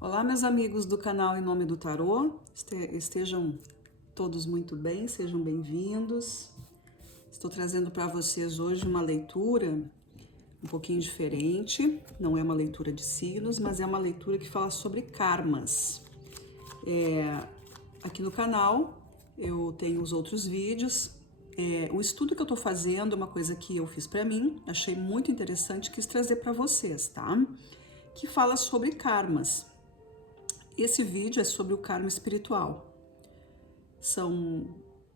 Olá, meus amigos do canal Em Nome do Tarô, estejam todos muito bem, sejam bem-vindos. Estou trazendo para vocês hoje uma leitura um pouquinho diferente, não é uma leitura de signos, mas é uma leitura que fala sobre karmas. Aqui no canal eu tenho os outros vídeos. O estudo que eu estou fazendo é uma coisa que eu fiz para mim, achei muito interessante, quis trazer para vocês, tá? Que fala sobre karmas. Esse vídeo é sobre o karma espiritual.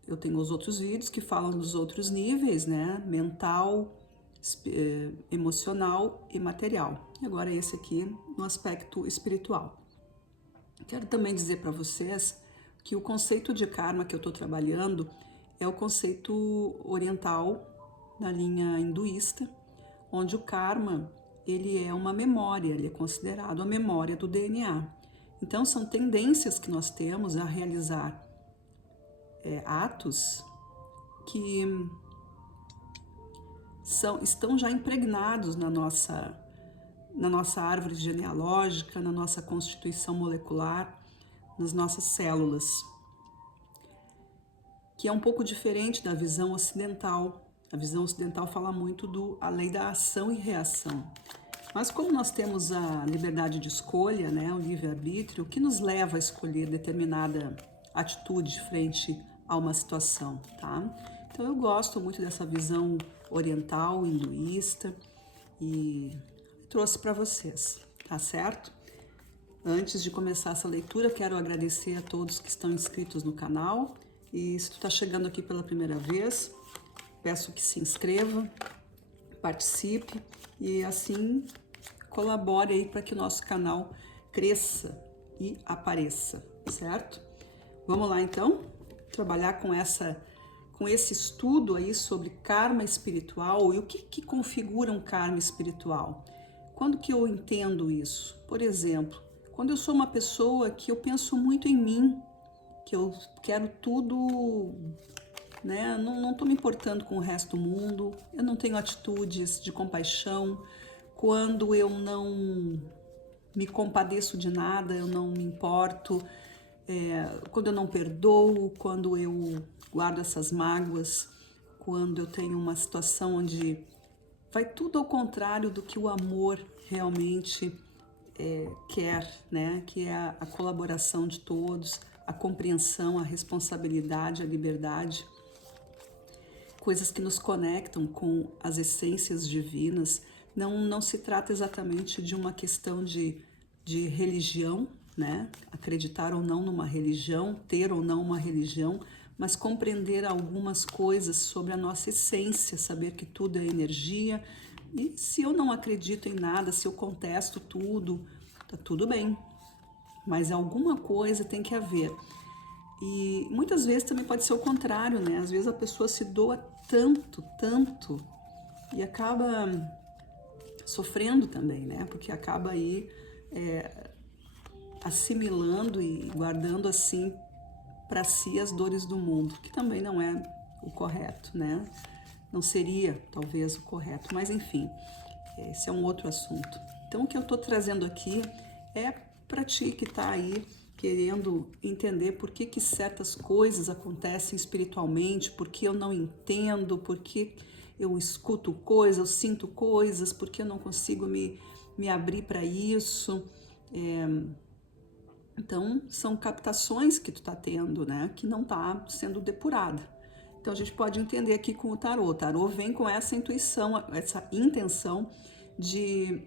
Eu tenho os outros vídeos que falam dos outros níveis, né? Mental, emocional e material. E agora esse aqui no aspecto espiritual. Quero também dizer para vocês que o conceito de karma que eu estou trabalhando é o conceito oriental da linha hinduísta, onde o karma ele é uma memória, ele é considerado a memória do DNA. Então, são tendências que nós temos a realizar atos que estão já impregnados na nossa árvore genealógica, na nossa constituição molecular, nas nossas células, que é um pouco diferente da visão ocidental. A visão ocidental fala muito a lei da ação e reação. Mas como nós temos a liberdade de escolha, né, o livre-arbítrio, o que nos leva a escolher determinada atitude frente a uma situação, tá? Então eu gosto muito dessa visão oriental, hinduísta, e trouxe para vocês, tá certo? Antes de começar essa leitura, quero agradecer a todos que estão inscritos no canal, e se tu está chegando aqui pela primeira vez, peço que se inscreva, participe e assim colabore aí para que o nosso canal cresça e apareça, certo? Vamos lá então, trabalhar com esse estudo aí sobre karma espiritual e o que configura um karma espiritual. Quando que eu entendo isso? Por exemplo, quando eu sou uma pessoa que eu penso muito em mim, que eu quero tudo, né? Não estou me importando com o resto do mundo, eu não tenho atitudes de compaixão, quando eu não me compadeço de nada, eu não me importo, quando eu não perdoo, quando eu guardo essas mágoas, quando eu tenho uma situação onde vai tudo ao contrário do que o amor realmente quer, né? Que é a colaboração de todos, a compreensão, a responsabilidade, a liberdade. Coisas que nos conectam com as essências divinas. Não se trata exatamente de uma questão de religião, né? Acreditar ou não numa religião, ter ou não uma religião, mas compreender algumas coisas sobre a nossa essência, saber que tudo é energia. E se eu não acredito em nada, se eu contesto tudo, tá tudo bem. Mas alguma coisa tem que haver. E muitas vezes também pode ser o contrário, né? Às vezes a pessoa se doa tanto, e acaba sofrendo também, né? Porque acaba aí assimilando e guardando assim para si as dores do mundo, que também não é o correto, né? Não seria talvez o correto, mas enfim, esse é um outro assunto. Então o que eu tô trazendo aqui é para ti que tá aí querendo entender por que certas coisas acontecem espiritualmente, por que eu não entendo, por que eu escuto coisas, eu sinto coisas, por que eu não consigo me abrir para isso. Então, são captações que tu tá tendo, né, que não tá sendo depurada. Então, a gente pode entender aqui com o tarô. O tarô vem com essa intuição, essa intenção de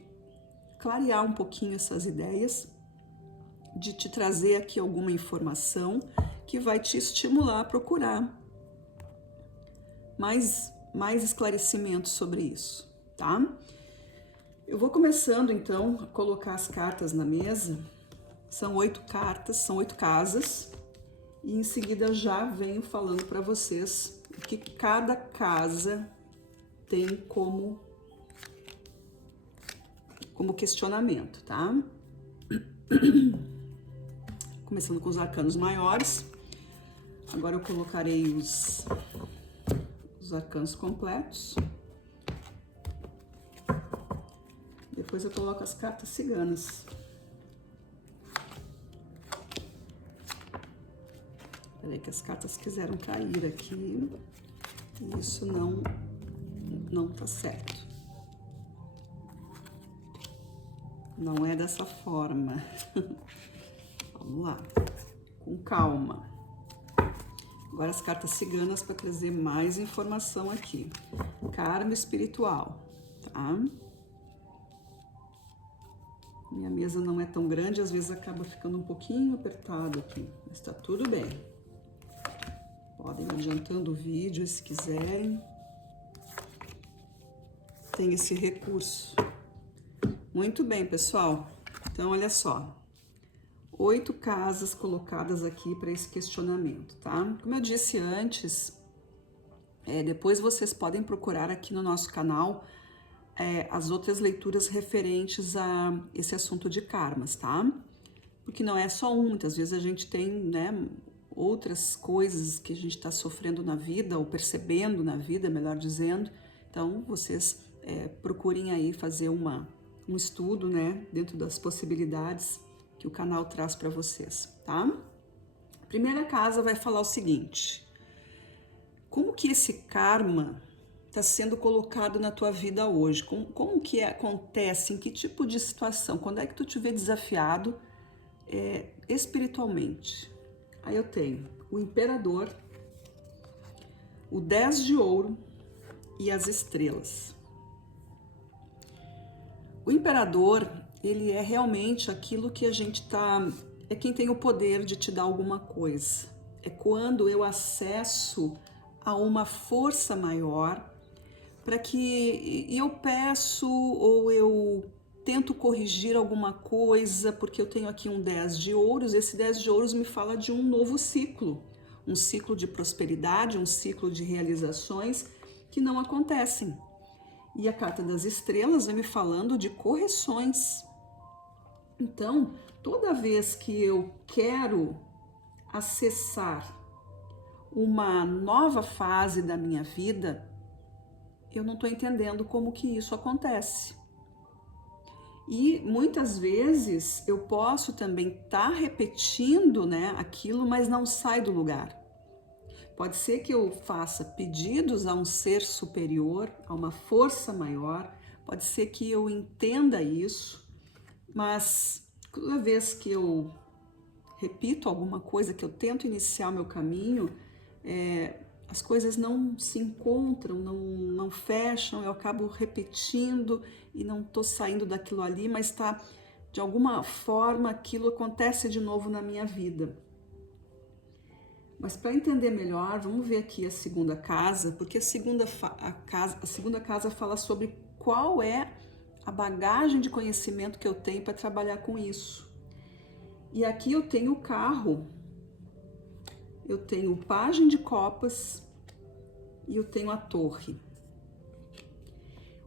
clarear um pouquinho essas ideias, de te trazer aqui alguma informação que vai te estimular a procurar mais esclarecimentos sobre isso, tá? Eu vou começando então a colocar as cartas na mesa. São 8 cartas, são 8 casas, e em seguida eu já venho falando para vocês o que cada casa tem como questionamento, tá? Começando com os arcanos maiores. Agora eu colocarei os arcanos completos. Depois eu coloco as cartas ciganas. Peraí que as cartas quiseram cair aqui. Isso não tá certo. Não é dessa forma. Vamos lá. Com calma. Agora as cartas ciganas para trazer mais informação aqui. Karma espiritual, tá? Minha mesa não é tão grande, às vezes acaba ficando um pouquinho apertado aqui, mas tá tudo bem. Podem ir adiantando o vídeo se quiserem. Tem esse recurso. Muito bem, pessoal. Então, olha só. 8 casas colocadas aqui para esse questionamento, tá? Como eu disse antes, depois vocês podem procurar aqui no nosso canal as outras leituras referentes a esse assunto de karmas, tá? Porque não é só um, muitas vezes a gente tem, né, outras coisas que a gente está sofrendo na vida, ou percebendo na vida, melhor dizendo. Então, vocês procurem aí fazer um estudo, né, dentro das possibilidades que o canal traz para vocês, tá? A primeira casa vai falar o seguinte: como que esse karma está sendo colocado na tua vida hoje? Como que acontece? Em que tipo de situação? Quando é que tu te vê desafiado espiritualmente? Aí eu tenho o Imperador, o 10 de ouro e as estrelas. O Imperador, ele é realmente aquilo que a gente é quem tem o poder de te dar alguma coisa. É quando eu acesso a uma força maior para que eu peço ou eu tento corrigir alguma coisa, porque eu tenho aqui um 10 de ouros. Esse 10 de ouros me fala de um novo ciclo, um ciclo de prosperidade, um ciclo de realizações que não acontecem. E a carta das estrelas vem me falando de correções. Então, toda vez que eu quero acessar uma nova fase da minha vida, eu não estou entendendo como que isso acontece. E muitas vezes eu posso também estar repetindo, né, aquilo, mas não sai do lugar. Pode ser que eu faça pedidos a um ser superior, a uma força maior, pode ser que eu entenda isso, mas toda vez que eu repito alguma coisa, que eu tento iniciar o meu caminho, as coisas não se encontram, não fecham, eu acabo repetindo e não estou saindo daquilo ali, mas de alguma forma aquilo acontece de novo na minha vida. Mas para entender melhor, vamos ver aqui a segunda casa, porque a segunda casa fala sobre qual é a bagagem de conhecimento que eu tenho para trabalhar com isso. E aqui eu tenho o carro, eu tenho o pajem de copas e eu tenho a torre.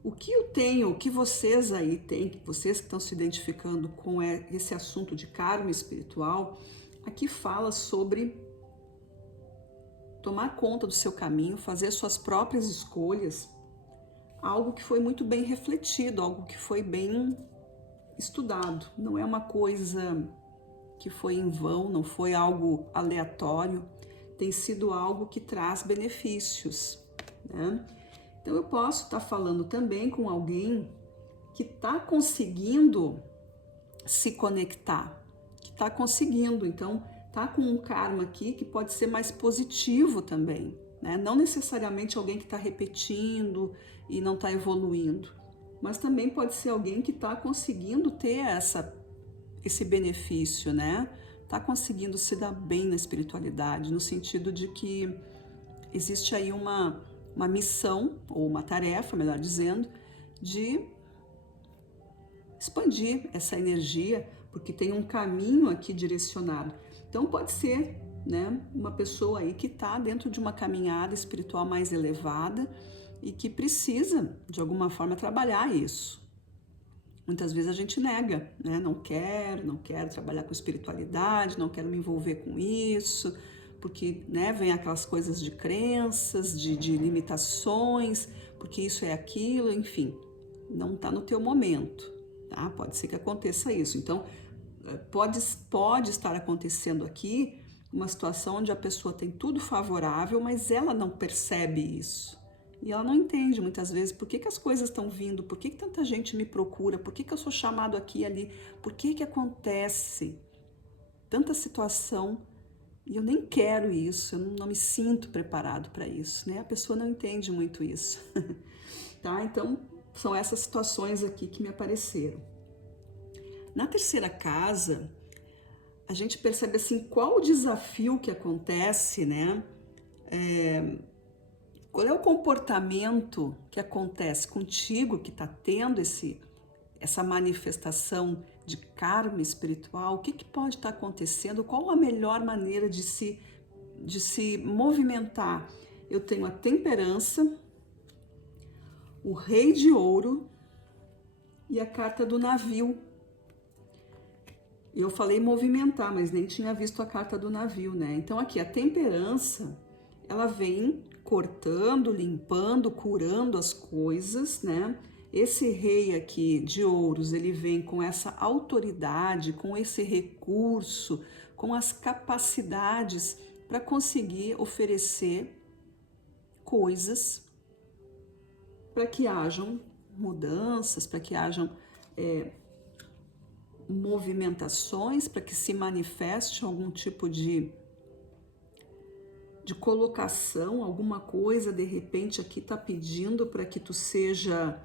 O que eu tenho, o que vocês aí têm, vocês que estão se identificando com esse assunto de karma espiritual, aqui fala sobre tomar conta do seu caminho, fazer suas próprias escolhas, algo que foi muito bem refletido, algo que foi bem estudado. Não é uma coisa que foi em vão, não foi algo aleatório, tem sido algo que traz benefícios, né? Então eu posso estar falando também com alguém que está conseguindo se conectar, que está conseguindo, então tá com um karma aqui que pode ser mais positivo também, né? Não necessariamente alguém que está repetindo e não está evoluindo, mas também pode ser alguém que está conseguindo ter esse benefício, né? Tá conseguindo se dar bem na espiritualidade, no sentido de que existe aí uma missão, ou uma tarefa, melhor dizendo, de expandir essa energia, porque tem um caminho aqui direcionado. Então pode ser, né, uma pessoa aí que está dentro de uma caminhada espiritual mais elevada e que precisa, de alguma forma, trabalhar isso. Muitas vezes a gente nega, né? Não quero trabalhar com espiritualidade, não quero me envolver com isso, porque, né, vem aquelas coisas de crenças, de limitações, porque isso é aquilo, enfim, não está no teu momento, tá? Pode ser que aconteça isso. Então, pode estar acontecendo aqui uma situação onde a pessoa tem tudo favorável, mas ela não percebe isso. E ela não entende muitas vezes por que as coisas estão vindo, por que tanta gente me procura, por que eu sou chamado aqui e ali, por que acontece tanta situação e eu nem quero isso, eu não me sinto preparado para isso, né? A pessoa não entende muito isso, tá? Então, são essas situações aqui que me apareceram. Na terceira casa, a gente percebe assim, qual o desafio que acontece, né? Qual é o comportamento que acontece contigo, que está tendo essa manifestação de karma espiritual? O que pode estar acontecendo? Qual a melhor maneira de se movimentar? Eu tenho a temperança, o rei de ouro e a carta do navio. Eu falei movimentar, mas nem tinha visto a carta do navio, né? Então aqui a temperança, ela vem cortando, limpando, curando as coisas, né? Esse rei aqui de ouros, ele vem com essa autoridade, com esse recurso, com as capacidades para conseguir oferecer coisas para que hajam mudanças, para que hajam movimentações, para que se manifeste algum tipo de colocação, alguma coisa de repente aqui está pedindo para que tu seja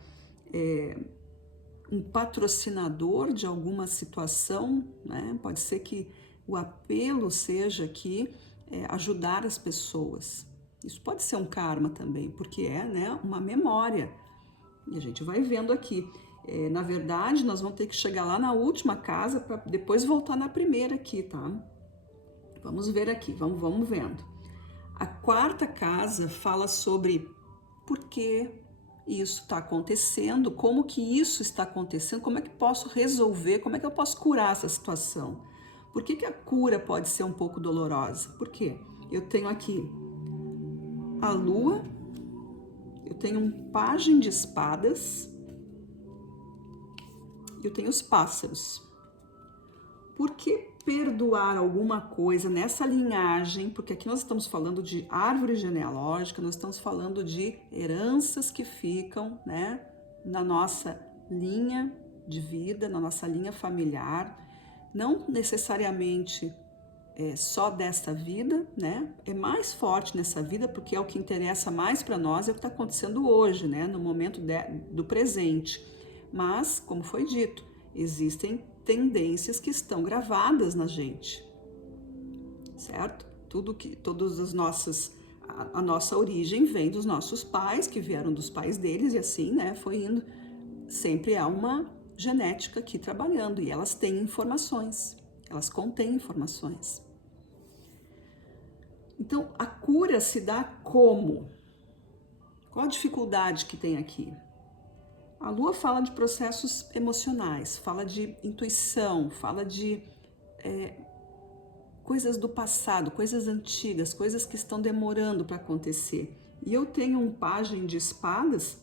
um patrocinador de alguma situação, né? Pode ser que o apelo seja aqui ajudar as pessoas. Isso pode ser um karma também, porque é, né, uma memória. E a gente vai vendo aqui. Na verdade, nós vamos ter que chegar lá na última casa para depois voltar na primeira aqui, tá? Vamos ver aqui, vamos vendo. A quarta casa fala sobre por que isso está acontecendo, como que isso está acontecendo, como é que posso resolver, como é que eu posso curar essa situação. Por que a cura pode ser um pouco dolorosa? Por quê? Eu tenho aqui a lua, eu tenho um pajem de espadas, eu tenho os pássaros. Por que perdoar alguma coisa nessa linhagem? Porque aqui nós estamos falando de árvore genealógica, nós estamos falando de heranças que ficam, né, na nossa linha de vida, na nossa linha familiar, não necessariamente só desta vida, né? É mais forte nessa vida porque é o que interessa mais para nós, é o que está acontecendo hoje, né, no momento do presente. Mas, como foi dito, existem tendências que estão gravadas na gente, certo? A nossa origem vem dos nossos pais, que vieram dos pais deles, e assim, né, foi indo. Sempre há uma genética aqui trabalhando, e elas têm informações, elas contêm informações. Então, a cura se dá como? Qual a dificuldade que tem aqui? A lua fala de processos emocionais, fala de intuição, fala de coisas do passado, coisas antigas, coisas que estão demorando para acontecer. E eu tenho um pajem de espadas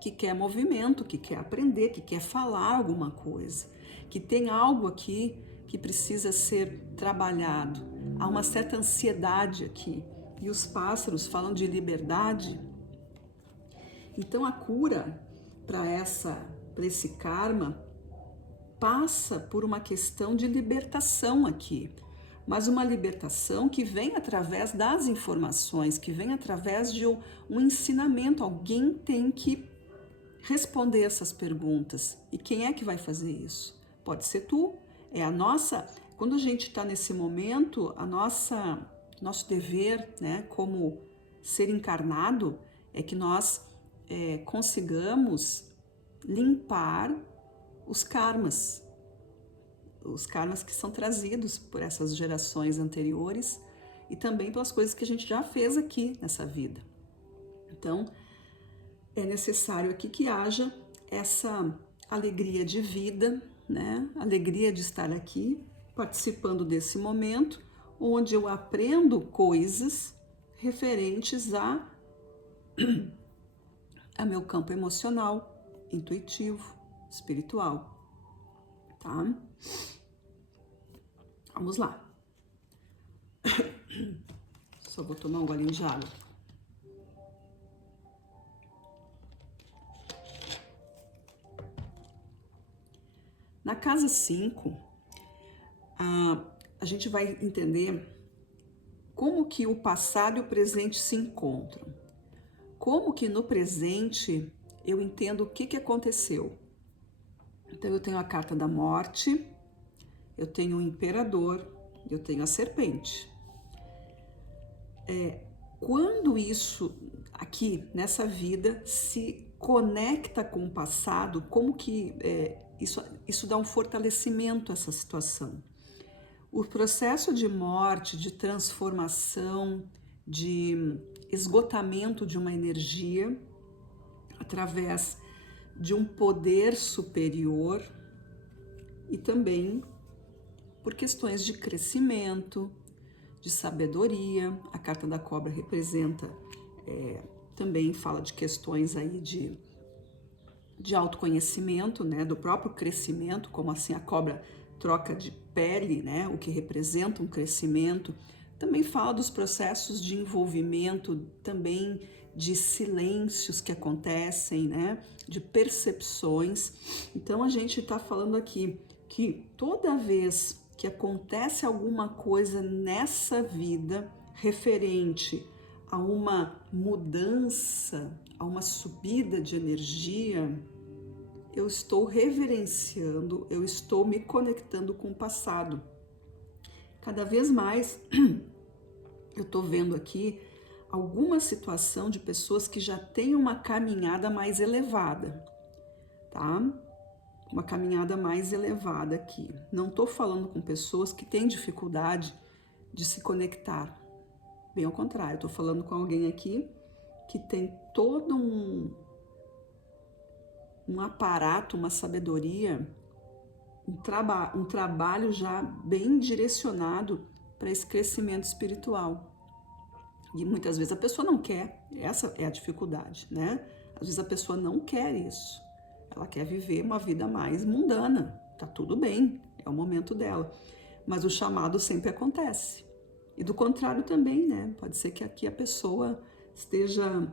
que quer movimento, que quer aprender, que quer falar alguma coisa, que tem algo aqui que precisa ser trabalhado. Há uma certa ansiedade aqui. E os pássaros falam de liberdade. Então a cura para esse karma passa por uma questão de libertação aqui, mas uma libertação que vem através das informações, que vem através de um ensinamento. Alguém tem que responder essas perguntas. E quem é que vai fazer isso? Pode ser tu. Quando a gente está nesse momento, nosso dever, né, como ser encarnado, é que nós consigamos limpar os karmas que são trazidos por essas gerações anteriores e também pelas coisas que a gente já fez aqui nessa vida. Então, é necessário aqui que haja essa alegria de vida, né? Alegria de estar aqui, participando desse momento, onde eu aprendo coisas referentes a meu campo emocional, intuitivo, espiritual, tá? Vamos lá. Só vou tomar um golinho de água. Na casa 5, a gente vai entender como que o passado e o presente se encontram. Como que no presente eu entendo o que aconteceu. Então eu tenho a carta da morte, eu tenho o imperador, eu tenho a serpente. Quando isso aqui nessa vida se conecta com o passado, como que isso dá um fortalecimento a essa situação. O processo de morte, de transformação, de esgotamento de uma energia através de um poder superior e também por questões de crescimento, de sabedoria. A carta da cobra representa, também fala de questões aí de autoconhecimento, né, do próprio crescimento, como assim a cobra troca de pele, né, o que representa um crescimento. Também fala dos processos de envolvimento, também de silêncios que acontecem, né, de percepções. Então a gente está falando aqui que toda vez que acontece alguma coisa nessa vida referente a uma mudança, a uma subida de energia, eu estou reverenciando, eu estou me conectando com o passado. Cada vez mais eu estou vendo aqui alguma situação de pessoas que já têm uma caminhada mais elevada, tá? Uma caminhada mais elevada aqui. Não estou falando com pessoas que têm dificuldade de se conectar. Bem ao contrário, estou falando com alguém aqui que tem todo um aparato, uma sabedoria, um trabalho já bem direcionado para esse crescimento espiritual. E muitas vezes a pessoa não quer, essa é a dificuldade, né? Às vezes a pessoa não quer isso, ela quer viver uma vida mais mundana, tá tudo bem, é o momento dela. Mas o chamado sempre acontece. E do contrário também, né? Pode ser que aqui a pessoa esteja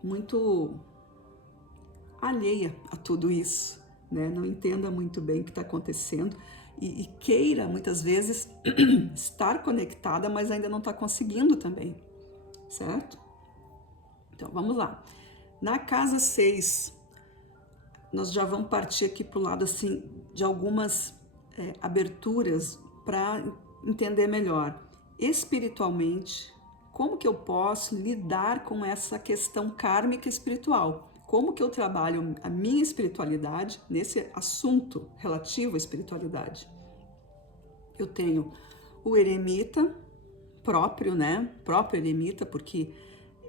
muito alheia a tudo isso, né? Não entenda muito bem o que está acontecendo e queira, muitas vezes, estar conectada, mas ainda não está conseguindo também, certo? Então, vamos lá. Na casa 6, nós já vamos partir aqui para o lado, assim, de algumas aberturas para entender melhor. Espiritualmente, como que eu posso lidar com essa questão kármica espiritual? Como que eu trabalho a minha espiritualidade nesse assunto relativo à espiritualidade? Eu tenho o eremita próprio, né? Próprio eremita, porque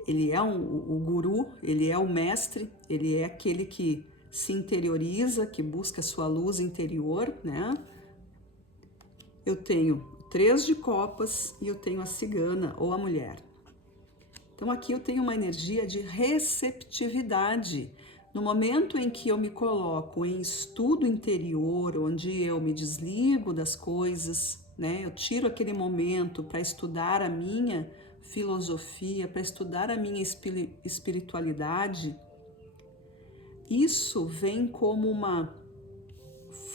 ele é o guru, ele é o mestre, ele é aquele que se interioriza, que busca a sua luz interior, né? Eu tenho o 3 de copas e eu tenho a cigana ou a mulher. Então aqui eu tenho uma energia de receptividade. No momento em que eu me coloco em estudo interior, onde eu me desligo das coisas, né? Eu tiro aquele momento para estudar a minha filosofia, para estudar a minha espiritualidade, isso vem como uma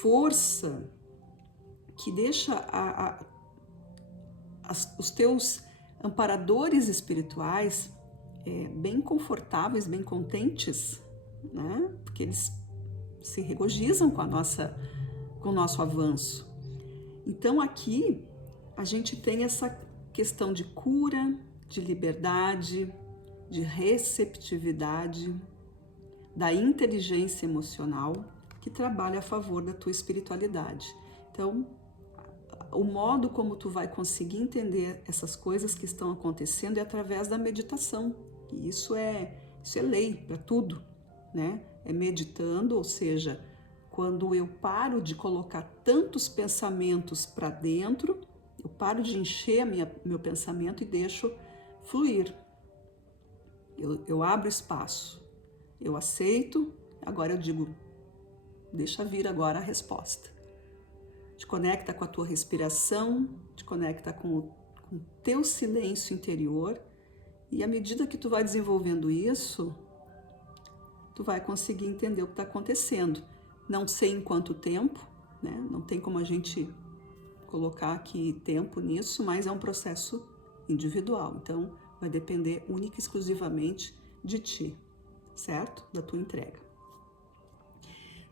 força que deixa os teus amparadores espirituais bem confortáveis, bem contentes, né? Porque eles se regozijam com o nosso avanço. Então aqui a gente tem essa questão de cura, de liberdade, de receptividade, da inteligência emocional que trabalha a favor da tua espiritualidade. Então, o modo como tu vai conseguir entender essas coisas que estão acontecendo é através da meditação. E isso é lei para tudo, né? É meditando, ou seja, quando eu paro de colocar tantos pensamentos para dentro, eu paro de encher meu pensamento e deixo fluir. Eu abro espaço, eu aceito, agora eu digo, deixa vir agora a resposta. Te conecta com a tua respiração, te conecta com no teu silêncio interior, e à medida que tu vai desenvolvendo isso, tu vai conseguir entender o que está acontecendo. Não sei em quanto tempo, né? Não tem como a gente colocar aqui tempo nisso, mas é um processo individual. Então, vai depender única e exclusivamente de ti, certo? Da tua entrega.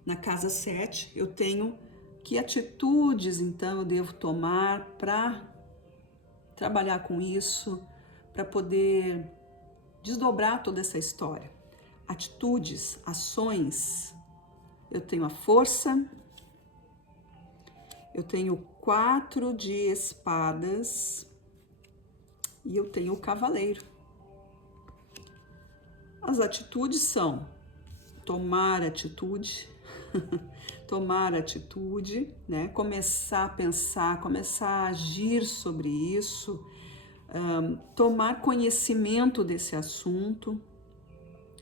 Na casa 7, eu tenho que atitudes, então, eu devo tomar para trabalhar com isso, para poder desdobrar toda essa história. Atitudes, ações. Eu tenho a força, eu tenho 4 de espadas e eu tenho o cavaleiro. As atitudes são tomar atitude, tomar atitude, né? Começar a pensar, começar a agir sobre isso, tomar conhecimento desse assunto,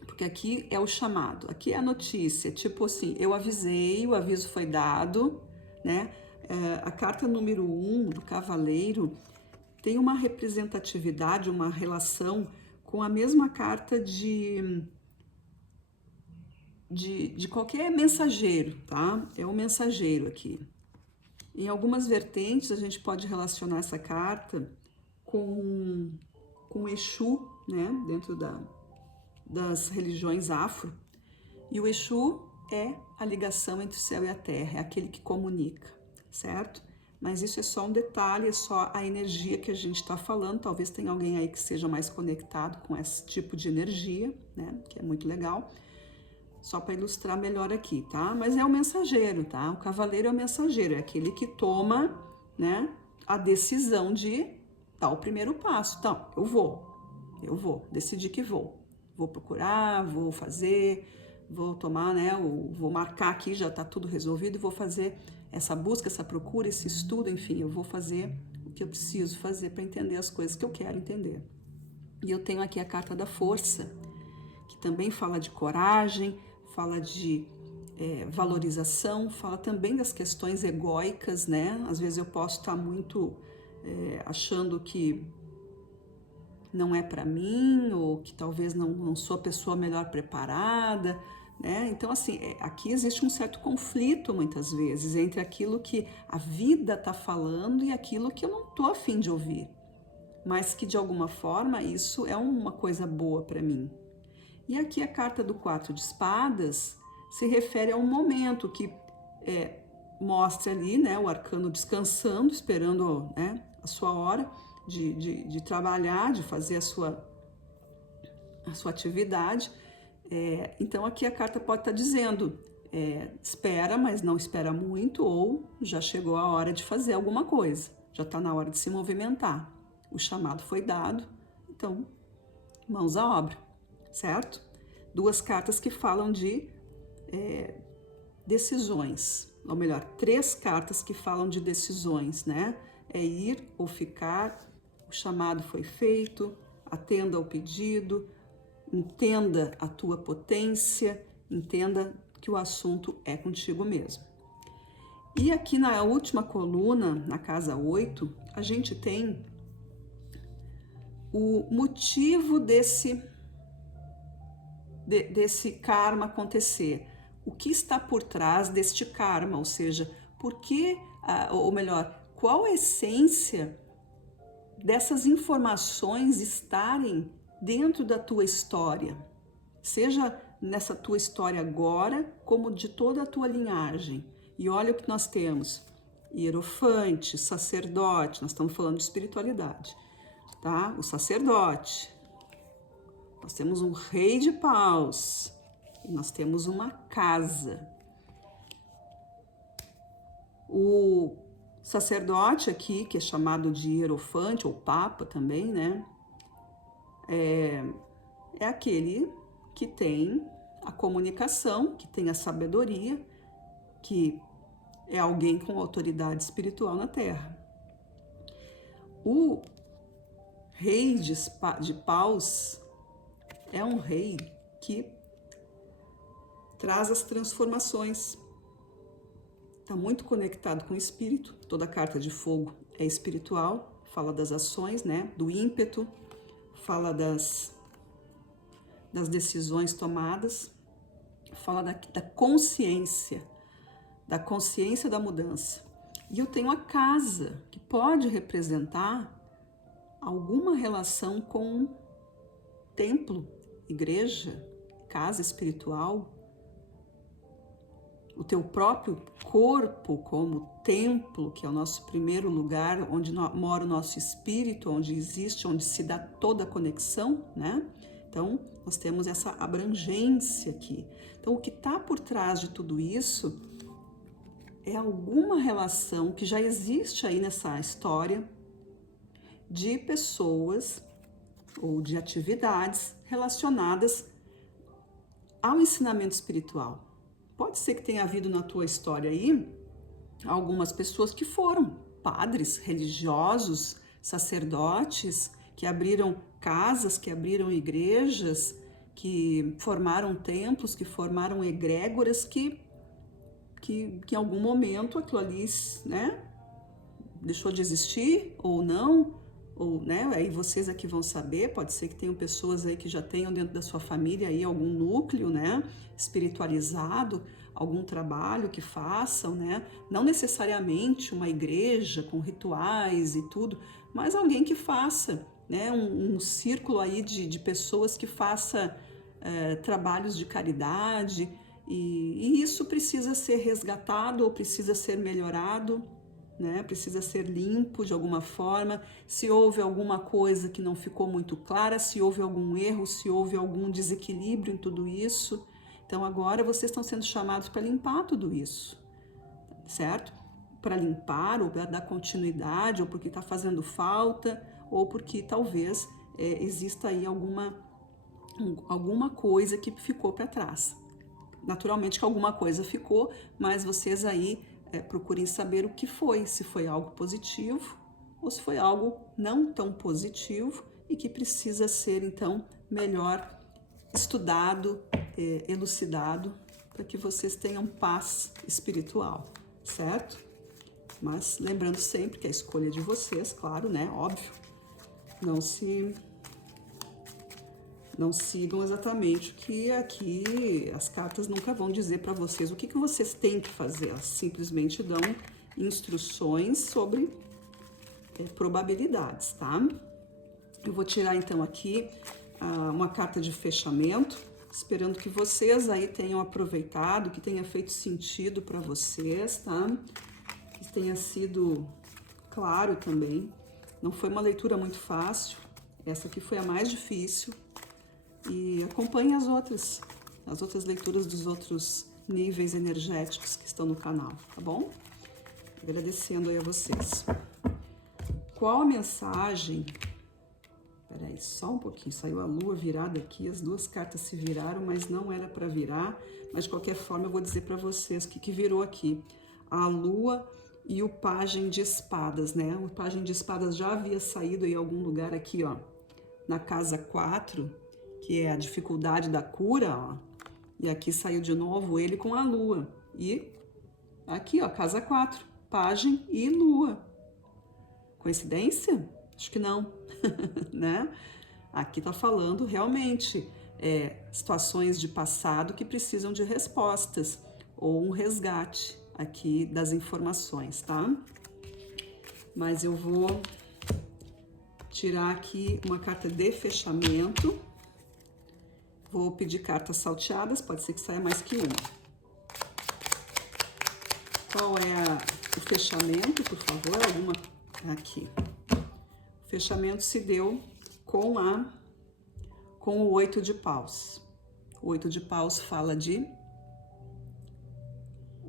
porque aqui é o chamado, aqui é a notícia, tipo assim, eu avisei, o aviso foi dado, né? A carta número 1 do cavaleiro tem uma representatividade, uma relação com a mesma carta de qualquer mensageiro, tá? É um mensageiro aqui. Em algumas vertentes, a gente pode relacionar essa carta com Exu, né? Dentro das religiões afro. E o Exu é a ligação entre o céu e a terra, é aquele que comunica, certo? Mas isso é só um detalhe, é só a energia que a gente está falando. Talvez tenha alguém aí que seja mais conectado com esse tipo de energia, né? Que é muito legal. Só para ilustrar melhor aqui, tá? Mas é o mensageiro, tá? O cavaleiro é o mensageiro, é aquele que toma, né, a decisão de dar o primeiro passo. Então, eu vou, decidi que vou procurar, vou fazer, vou tomar, né, vou marcar aqui, já tá tudo resolvido, e vou fazer essa busca, essa procura, esse estudo, enfim, eu vou fazer o que eu preciso fazer para entender as coisas que eu quero entender. E eu tenho aqui a carta da força, que também fala de coragem, fala de valorização, fala também das questões egóicas, né? Às vezes eu posso estar muito achando que não é para mim, ou que talvez não sou a pessoa melhor preparada, né? Então, assim, aqui existe um certo conflito, muitas vezes, entre aquilo que a vida está falando e aquilo que eu não estou a fim de ouvir, mas que, de alguma forma, isso é uma coisa boa para mim. E aqui a carta do 4 de espadas se refere a um momento que mostra ali, né, o arcano descansando, esperando, né, a sua hora de trabalhar, de fazer a sua atividade. Então aqui a carta pode estar dizendo, espera, mas não espera muito, ou já chegou a hora de fazer alguma coisa, já está na hora de se movimentar. O chamado foi dado, então mãos à obra. Certo? 2 cartas que falam de decisões, ou melhor, 3 cartas que falam de decisões, né? É ir ou ficar, o chamado foi feito, atenda ao pedido, entenda a tua potência, entenda que o assunto é contigo mesmo. E aqui na última coluna, na casa 8, a gente tem o motivo desse karma acontecer. O que está por trás deste karma, ou seja, por que, ou melhor, qual a essência dessas informações estarem dentro da tua história, seja nessa tua história agora, como de toda a tua linhagem. E olha o que nós temos: hierofante, sacerdote, nós estamos falando de espiritualidade, tá? O sacerdote. Nós temos um rei de paus e nós temos uma casa. O sacerdote aqui, que é chamado de hierofante ou papa também, né? É aquele que tem a comunicação, que tem a sabedoria, que é alguém com autoridade espiritual na Terra. O rei de paus é um rei que traz as transformações. Está muito conectado com o espírito. Toda carta de fogo é espiritual, fala das ações, né? Do ímpeto, fala das decisões tomadas, fala da consciência da mudança. E eu tenho a casa, que pode representar alguma relação com templo, igreja, casa espiritual, o teu próprio corpo como templo, que é o nosso primeiro lugar, onde mora o nosso espírito, onde existe, onde se dá toda a conexão, né? Então, nós temos essa abrangência aqui. Então, o que está por trás de tudo isso é alguma relação que já existe aí nessa história de pessoas ou de atividades relacionadas ao ensinamento espiritual. Pode ser que tenha havido na tua história aí algumas pessoas que foram padres religiosos, sacerdotes, que abriram casas, que abriram igrejas, que formaram templos, que formaram egrégoras, que em algum momento aquilo ali, né, deixou de existir ou não, ou, né, aí vocês aqui vão saber. Pode ser que tenham pessoas aí que já tenham dentro da sua família aí algum núcleo, né, espiritualizado, algum trabalho que façam, né, não necessariamente uma igreja com rituais e tudo, mas alguém que faça, né, um círculo aí de pessoas que faça trabalhos de caridade, e isso precisa ser resgatado ou precisa ser melhorado, né? Precisa ser limpo de alguma forma. Se houve alguma coisa que não ficou muito clara, se houve algum erro, se houve algum desequilíbrio em tudo isso. Então agora vocês estão sendo chamados para limpar tudo isso, certo? Para limpar ou para dar continuidade, ou porque está fazendo falta, ou porque talvez exista aí alguma coisa que ficou para trás. Naturalmente que alguma coisa ficou, mas vocês aí procurem saber o que foi, se foi algo positivo ou se foi algo não tão positivo e que precisa ser então melhor estudado, elucidado, para que vocês tenham paz espiritual, certo? Mas lembrando sempre que a escolha é de vocês, claro, né? Óbvio, não sigam exatamente o que aqui as cartas nunca vão dizer para vocês o que vocês têm que fazer. Elas simplesmente dão instruções sobre probabilidades, tá? Eu vou tirar então aqui uma carta de fechamento, esperando que vocês aí tenham aproveitado, que tenha feito sentido para vocês, tá? Que tenha sido claro também. Não foi uma leitura muito fácil, essa aqui foi a mais difícil. E acompanhe as outras leituras dos outros níveis energéticos que estão no canal, tá bom? Agradecendo aí a vocês. Qual a mensagem? Peraí, só um pouquinho, saiu a lua virada aqui, as duas cartas se viraram, mas não era para virar, mas de qualquer forma eu vou dizer para vocês o que virou aqui. A lua e o pajem de espadas, né? O pajem de espadas já havia saído em algum lugar aqui, ó, na casa 4, que é a dificuldade da cura, ó. E aqui saiu de novo ele com a lua. E aqui, ó, casa 4, pajem e lua. Coincidência? Acho que não, né? Aqui tá falando realmente situações de passado que precisam de respostas ou um resgate aqui das informações, tá? Mas eu vou tirar aqui uma carta de fechamento. Vou pedir cartas salteadas, pode ser que saia mais que uma. Qual é o fechamento, por favor? Alguma aqui. O fechamento se deu com o 8 de paus. O 8 de paus fala de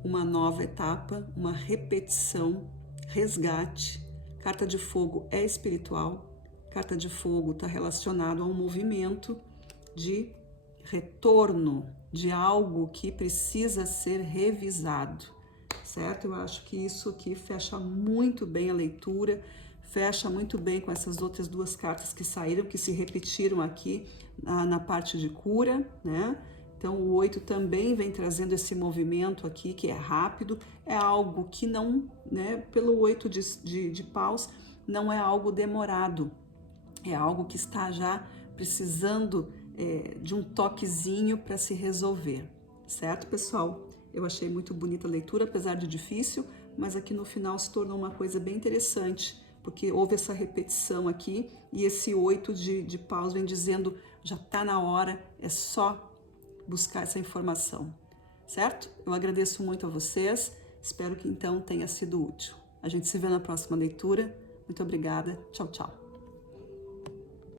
uma nova etapa, uma repetição, resgate. Carta de fogo é espiritual. Carta de fogo está relacionado a um movimento de retorno de algo que precisa ser revisado, certo? Eu acho que isso aqui fecha muito bem a leitura, fecha muito bem com essas outras duas cartas que saíram, que se repetiram aqui na parte de cura, né? Então o 8 também vem trazendo esse movimento aqui, que é rápido, é algo que não, né? Pelo 8 de paus, não é algo demorado, é algo que está já precisando de um toquezinho para se resolver, certo, pessoal? Eu achei muito bonita a leitura, apesar de difícil, mas aqui no final se tornou uma coisa bem interessante, porque houve essa repetição aqui e esse 8 de paus vem dizendo, já está na hora, é só buscar essa informação, certo? Eu agradeço muito a vocês, espero que então tenha sido útil. A gente se vê na próxima leitura. Muito obrigada. Tchau, tchau.